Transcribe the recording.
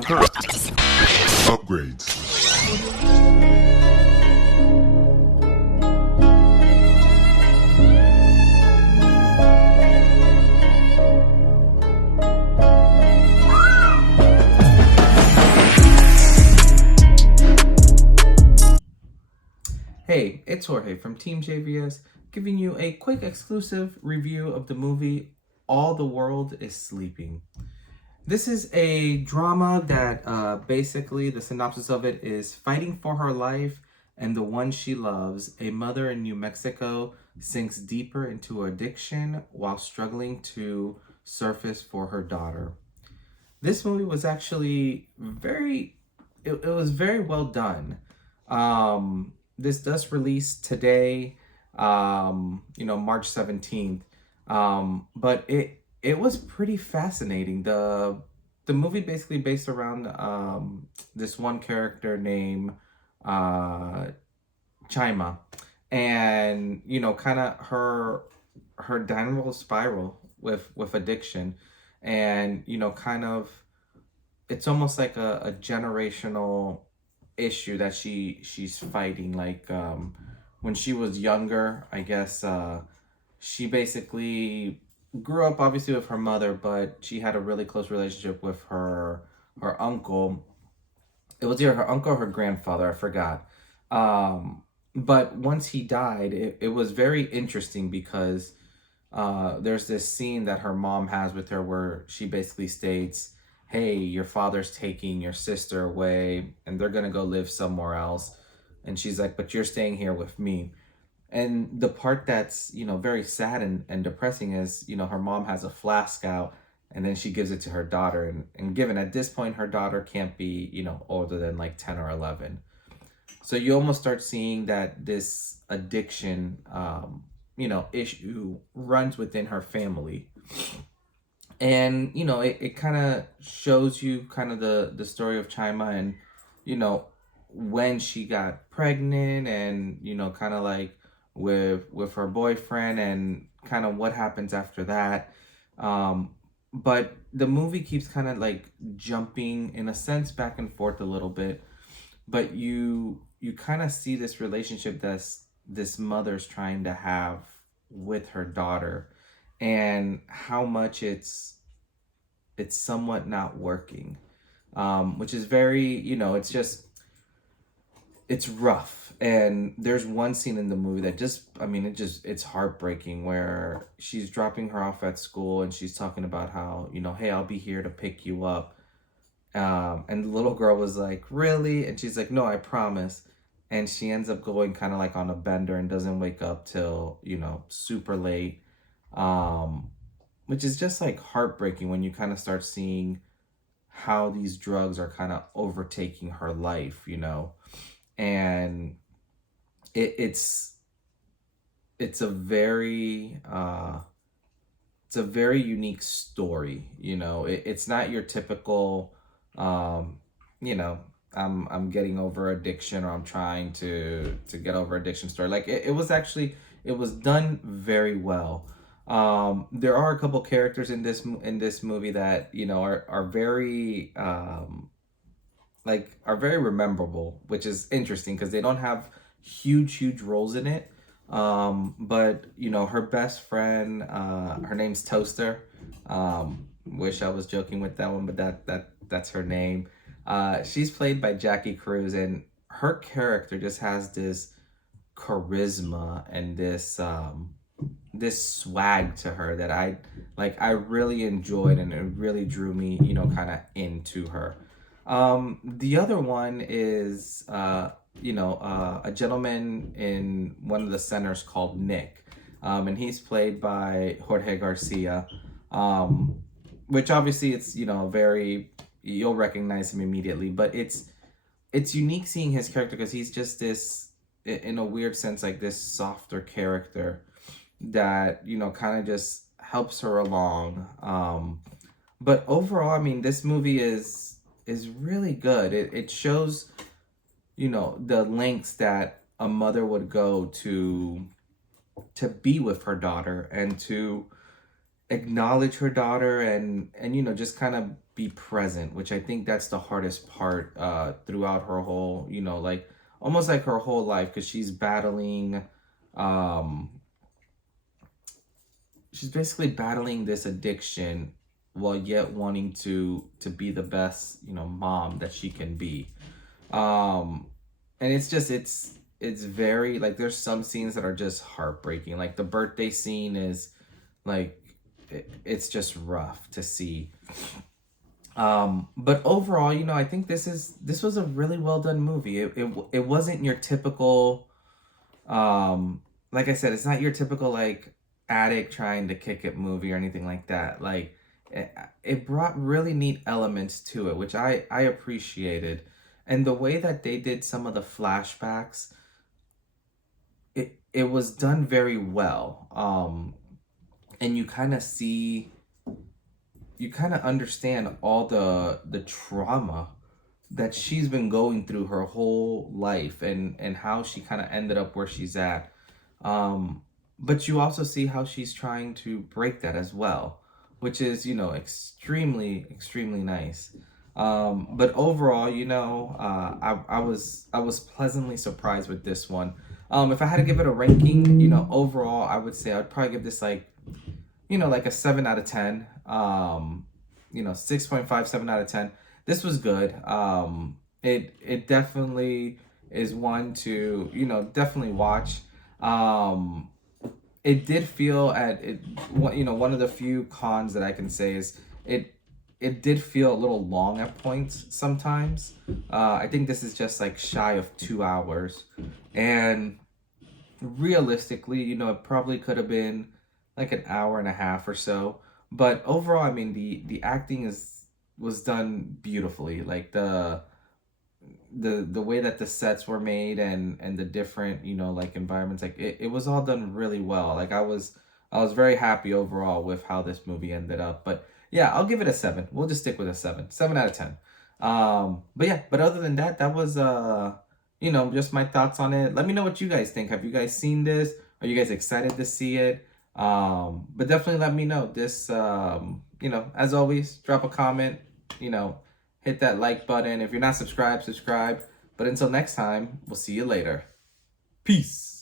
Upgrades. Hey, it's Jorge from TeamJVS, giving you a quick exclusive review of the movie All the World is Sleeping. This is a drama that basically the synopsis of it is fighting for her life and the one she loves. A mother in New Mexico sinks deeper into addiction while struggling to surface for her daughter. This movie was actually it was very well done. This does release today, March 17th. But it was pretty fascinating. The movie basically based around this one character named Chima, and kind of her downward spiral with addiction, and kind of it's almost like a generational issue that she's fighting. Like when she was younger, I guess she basically grew up obviously with her mother, but she had a really close relationship with her uncle. It was either her uncle or her grandfather, I forgot. But once he died, it was very interesting because there's this scene that her mom has with her where she basically states, hey, your father's taking your sister away and they're gonna go live somewhere else. And she's like, but you're staying here with me. And the part that's, very sad and depressing is, her mom has a flask out and then she gives it to her daughter. And given at this point, her daughter can't be, older than like 10 or 11. So you almost start seeing that this addiction, issue runs within her family. And, it kind of shows you kind of the story of Chima and, when she got pregnant and, kind of like with her boyfriend and kind of what happens after that. But the movie keeps kind of like jumping in a sense back and forth a little bit. But you kind of see this relationship that's this mother's trying to have with her daughter and how much it's somewhat not working, which is very, it's rough. And there's one scene in the movie that it's heartbreaking, where she's dropping her off at school and she's talking about how, hey, I'll be here to pick you up. And the little girl was like, really? And she's like, no, I promise. And she ends up going kind of like on a bender and doesn't wake up till, super late. Which is just like heartbreaking when you kind of start seeing how these drugs are kind of overtaking her life, and it's a very unique story. It's not your typical I'm getting over addiction, or I'm trying to get over addiction story. Like it was done very well. There are a couple characters in this movie that are very are very memorable, which is interesting because they don't have huge roles in it. But her best friend, her name's Toaster. Wish I was joking with that one, but that's her name. She's played by Cruz, and her character just has this charisma and this swag to her that I really enjoyed, and it really drew me, kind of into her. The other one is, a gentleman in one of the centers called Nick. And he's played by Jorge Garcia, which obviously it's, you'll recognize him immediately, but it's unique seeing his character because he's just this, in a weird sense, like this softer character that, kind of just helps her along. But overall, this movie is really good. It shows, the lengths that a mother would go to be with her daughter and to acknowledge her daughter and just kind of be present, which I think that's the hardest part throughout her whole, like almost like her whole life, because um she's basically battling this addiction while yet wanting to be the best, mom that she can be. um and it's very, like, there's some scenes that are just heartbreaking. Like the birthday scene is like, it's just rough to see. But overall, I think this was a really well done movie. It wasn't your typical, like I said, it's not your typical like addict trying to kick it movie or anything like that. Like it brought really neat elements to it, which I appreciated. And the way that they did some of the flashbacks, it was done very well. And you kind of understand all the trauma that she's been going through her whole life, and how she kind of ended up where she's at. But you also see how she's trying to break that as well, which is, extremely nice. But overall, I was pleasantly surprised with this one. If I had to give it a ranking, overall, I would say I'd probably give this like, like a 7 out of 10. 6.5, 7 out of 10. This was good. It definitely is one to, definitely watch. It did feel at it, one of the few cons that I can say is it did feel a little long at points sometimes. I think this is just like shy of 2 hours, and realistically, it probably could have been like an hour and a half or so. But overall, I mean, the acting was done beautifully. Like the way that the sets were made, and the different, like environments, like it was all done really well. Like I was very happy overall with how this movie ended up. But yeah, I'll give it a 7. We'll just stick with a 7. 7 out of 10. But yeah, but other than that, that was just my thoughts on it. Let me know what you guys think. Have you guys seen this? Are you guys excited to see it? But definitely let me know. This, as always, drop a comment, hit that like button. If you're not subscribed, subscribe. But until next time, we'll see you later. Peace.